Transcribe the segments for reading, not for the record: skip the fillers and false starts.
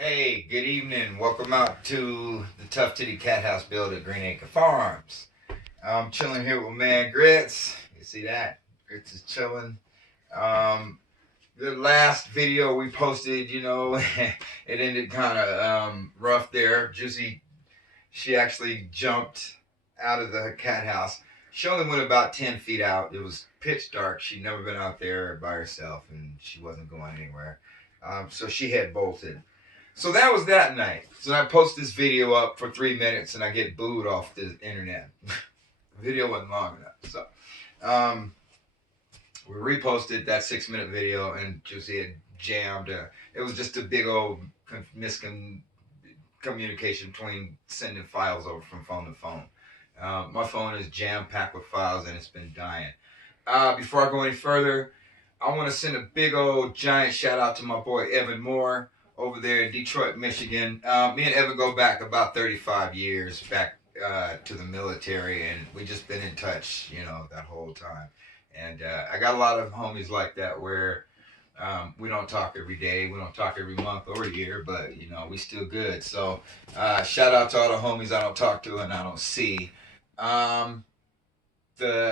Hey, good evening. Welcome out to the Tuff Titty Cathouse build at Green Acre Farms. I'm chilling here with man Grits. You see that? Grits is chilling. Um, the last video we posted, it ended kind of rough there. Juicy, she actually jumped out of the cat house. She only went about 10 feet out. It was pitch dark. She'd never been out there by herself, and she wasn't going anywhere. So she had bolted. So that was that night. So I post this video up for 3 minutes and I get booed off the internet. The video wasn't long enough. So we reposted that 6 minute video and Juicy had jammed. It was just a big old miscommunication between sending files over from phone to phone. My phone is jam packed with files and it's been dying. Before I go any further, I want to send a big old giant shout out to my boy Evan Moore over there in Detroit, Michigan. Me and Evan go back about 35 years back to the military, and we just been in touch, that whole time. And I got a lot of homies like that where we don't talk every day, we don't talk every month or year, but we still good. So shout out to all the homies I don't talk to and I don't see. The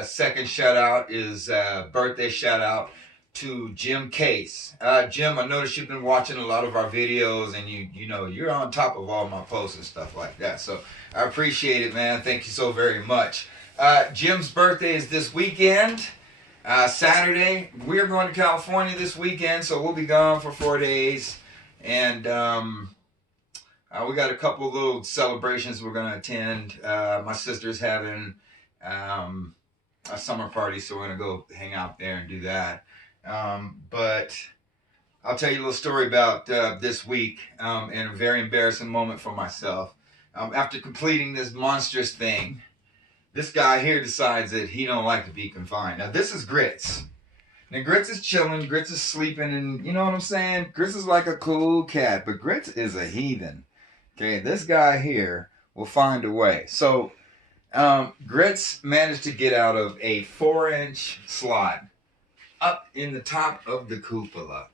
second shout out is birthday shout out to Jim Case. Jim, I noticed you've been watching a lot of our videos and you're on top of all my posts and stuff like that. So I appreciate it, man. Thank you so very much. Jim's birthday is this weekend, Saturday. We're going to California this weekend, so we'll be gone for 4 days. And we got a couple little celebrations we're going to attend. My sister's having a summer party, so we're going to go hang out there and do that. But I'll tell you a little story about this week and a very embarrassing moment for myself. After completing this monstrous thing, this guy here decides that he don't like to be confined. Now, this is Grits. Now, Grits is chilling. Grits is sleeping, and you know what I'm saying? Grits is like a cool cat, but Grits is a heathen. Okay, this guy here will find a way. So, Grits managed to get out of a 4-inch slot up in the top of the cupola.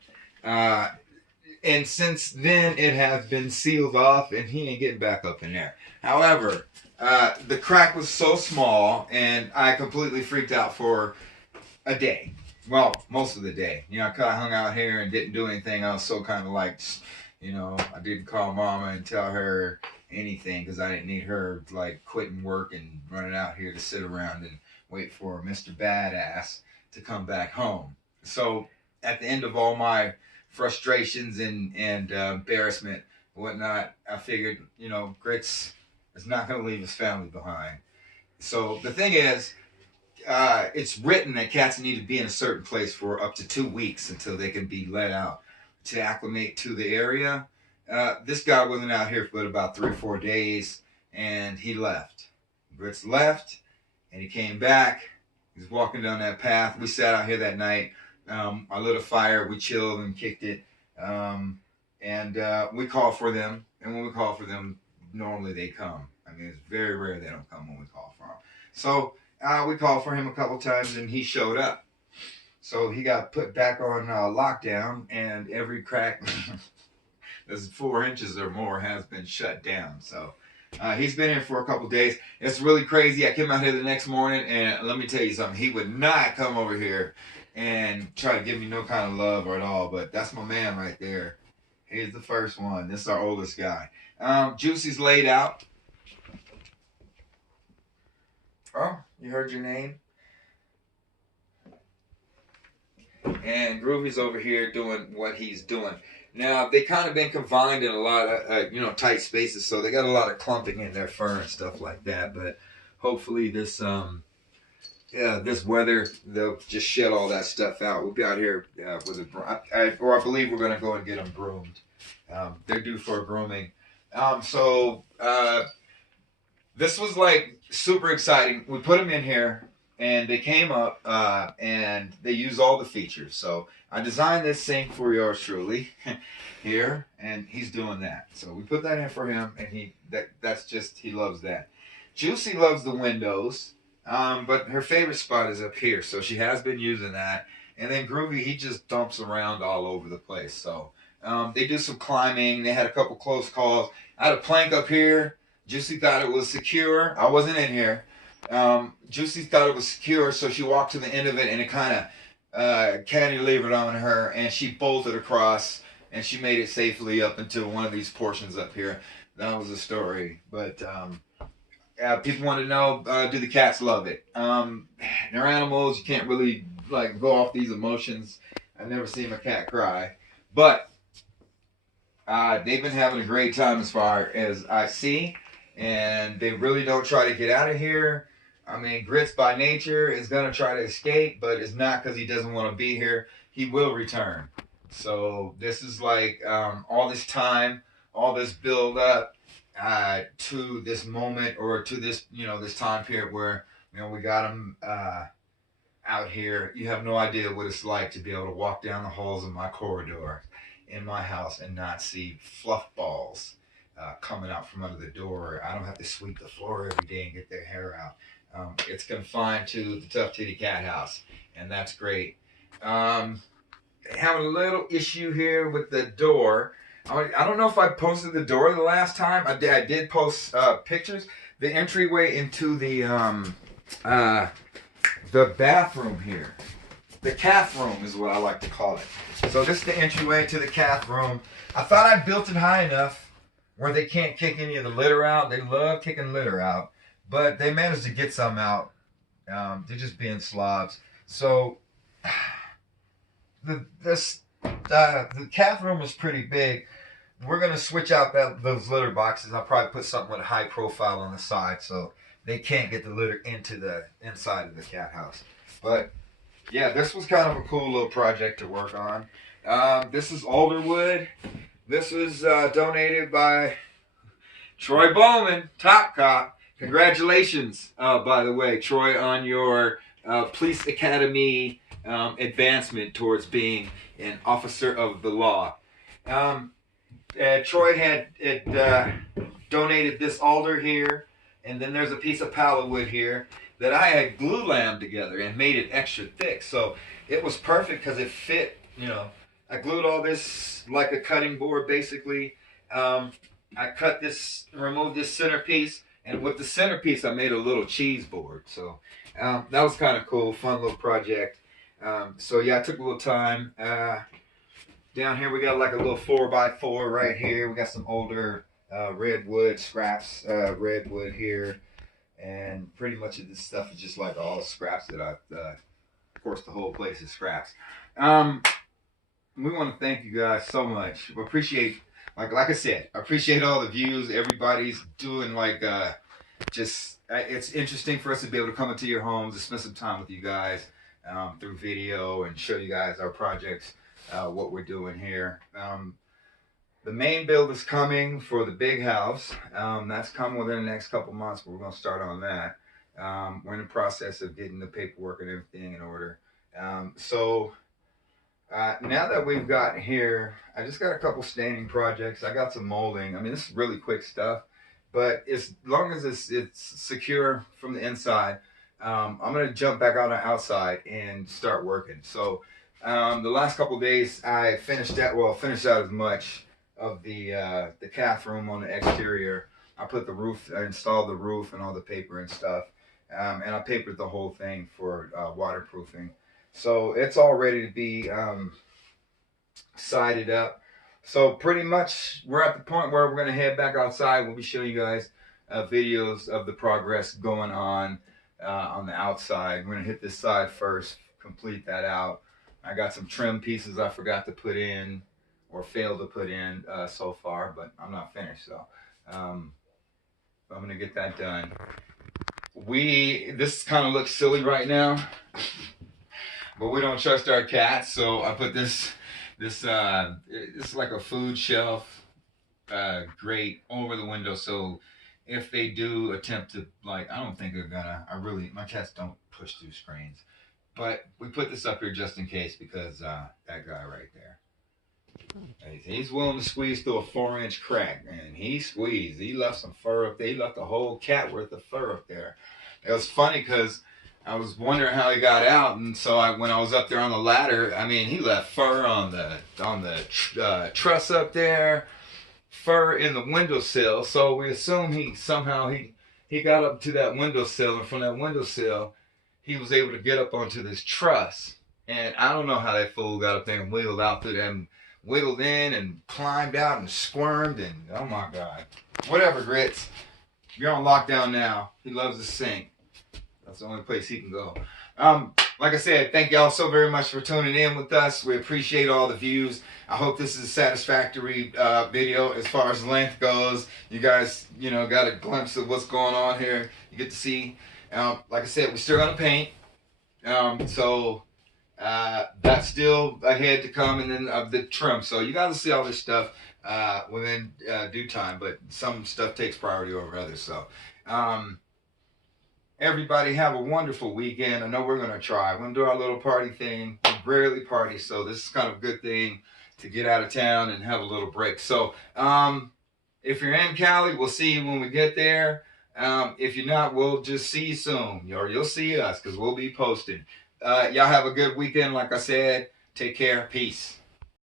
And since then, it has been sealed off, and he ain't getting back up in there. However, the crack was so small, and I completely freaked out for a day. Well, most of the day. I kind of hung out here and didn't do anything. I was so kind of like, I didn't call mama and tell her anything because I didn't need her like quitting work and running out here to sit around and wait for Mr. Badass to come back home. So at the end of all my frustrations and embarrassment and whatnot, I figured, Grits is not going to leave his family behind. So the thing is, it's written that cats need to be in a certain place for up to 2 weeks until they can be let out to acclimate to the area. This guy wasn't out here for about 3 or 4 days, and he left. Grits left, and he came back. He was walking down that path. We sat out here that night. I lit a fire. We chilled and kicked it. And we call for them. And when we call for them, normally they come. I mean, it's very rare they don't come when we call for them. So we called for him a couple times, and he showed up. So he got put back on lockdown, and every crack that's 4 inches or more has been shut down. So he's been here for a couple days. It's really crazy. I came out here the next morning, and let me tell you something. He would not come over here and try to give me no kind of love or at all, but that's my man right there. Here's the first one. This is our oldest guy. Juicy's laid out. Oh, you heard your name? And Groovy's over here doing what he's doing. Now, they kind of been confined in a lot of, tight spaces, so they got a lot of clumping in their fur and stuff like that, but hopefully this weather, they'll just shed all that stuff out. We'll be out here with I believe we're going to go and get them groomed. They're due for a grooming. This was like super exciting. We put them in here, and they came up, and they use all the features. So I designed this thing for yours truly here, and he's doing that. So we put that in for him, and he loves that. Juicy loves the windows, but her favorite spot is up here, so she has been using that. And then Groovy, he just dumps around all over the place. So They do some climbing. They had a couple close calls. I had a plank up here. Juicy thought it was secure. I wasn't in here. Juicy thought it was secure, so she walked to the end of it, and it kind of cantilevered on her, and she bolted across, and she made it safely up into one of these portions up here. That was the story. But people want to know, do the cats love it? They're animals. You can't really like go off these emotions. I've never seen a cat cry, but they've been having a great time as far as I see, and they really don't try to get out of here. I mean, Grits by nature is going to try to escape, but it's not because he doesn't want to be here. He will return. So this is like all this time, all this build up to this moment, or to this, this time period where, we got him out here. You have no idea what it's like to be able to walk down the halls of my corridor in my house and not see fluff balls coming out from under the door. I don't have to sweep the floor every day and get their hair out. It's confined to the Tuff Titty cat house, and that's great. Having a little issue here with the door. I don't know if I posted the door the last time. I did post pictures. The entryway into the bathroom here. The cath room is what I like to call it. So this is the entryway to the cath room. I thought I built it high enough where they can't kick any of the litter out. They love kicking litter out, but they managed to get some out. They're just being slobs. So the cath room is pretty big. We're gonna switch out those litter boxes. I'll probably put something with a high profile on the side so they can't get the litter into the inside of the cat house. But yeah, this was kind of a cool little project to work on. This is alder wood. This was donated by Troy Bowman, Top Cop. Congratulations, by the way, Troy, on your police academy advancement towards being an officer of the law. Troy had donated this alder here, and then there's a piece of pallet wood here that I had glue lammed together and made it extra thick. So it was perfect because it fit, I glued all this like a cutting board, basically. I removed this centerpiece, and with the centerpiece, I made a little cheese board. So that was kind of cool, fun little project. So yeah, I took a little time. Down here, we got like a little 4x4 right here. We got some older redwood scraps, redwood here. And pretty much of this stuff is just like all the scraps that of course, the whole place is scraps. We want to thank you guys so much. We appreciate, like I said, I appreciate all the views. Everybody's doing it's interesting for us to be able to come into your homes and spend some time with you guys through video and show you guys our projects, what we're doing here. The main build is coming for the big house. That's coming within the next couple months, but we're going to start on that. We're in the process of getting the paperwork and everything in order. So now that we've got here, I just got a couple staining projects. I got some molding. I mean, this is really quick stuff, but as long as it's secure from the inside, I'm going to jump back on the outside and start working. So the last couple days, I finished out as much of the cath room on the exterior. I installed the roof and all the paper and stuff, and I papered the whole thing for waterproofing. So it's all ready to be sided up. So pretty much we're at the point where we're going to head back outside. We'll be showing you guys videos of the progress going on the outside. We're going to hit this side first, complete that out. I got some trim pieces I forgot to put in or failed to put in so far, but I'm not finished, so I'm gonna get that done. This kind of looks silly right now, but we don't trust our cats, so I put this is like a food shelf grate over the window, so if they do attempt to, I don't think they're gonna. My cats don't push through screens, but we put this up here just in case because that guy right there. He's willing to squeeze through a 4-inch crack, and he squeezed. He left some fur up there. He left a whole cat worth of fur up there. It was funny because I was wondering how he got out, and so when I was up there on the ladder, I mean, he left fur on the truss up there, fur in the windowsill. So we assume he got up to that windowsill, and from that windowsill, he was able to get up onto this truss. And I don't know how that fool got up there and wiggled out through them, wiggled in and climbed out and squirmed, and oh my God. Whatever, Grits. You're on lockdown now. He loves to sing. That's the only place he can go. Like I said, thank y'all so very much for tuning in with us. We appreciate all the views. I hope this is a satisfactory video as far as length goes. You guys, got a glimpse of what's going on here. You get to see. Like I said, we're still gonna paint. So that's still ahead to come, and then the trim. So you got to see all this stuff within due time. But some stuff takes priority over others. So. Everybody have a wonderful weekend. I know we're going to try. We're going to do our little party thing. We rarely party, so this is kind of a good thing to get out of town and have a little break. So if you're in Cali, we'll see you when we get there. If you're not, we'll just see you soon. Or you'll see us because we'll be posting. Y'all have a good weekend. Like I said, take care. Peace.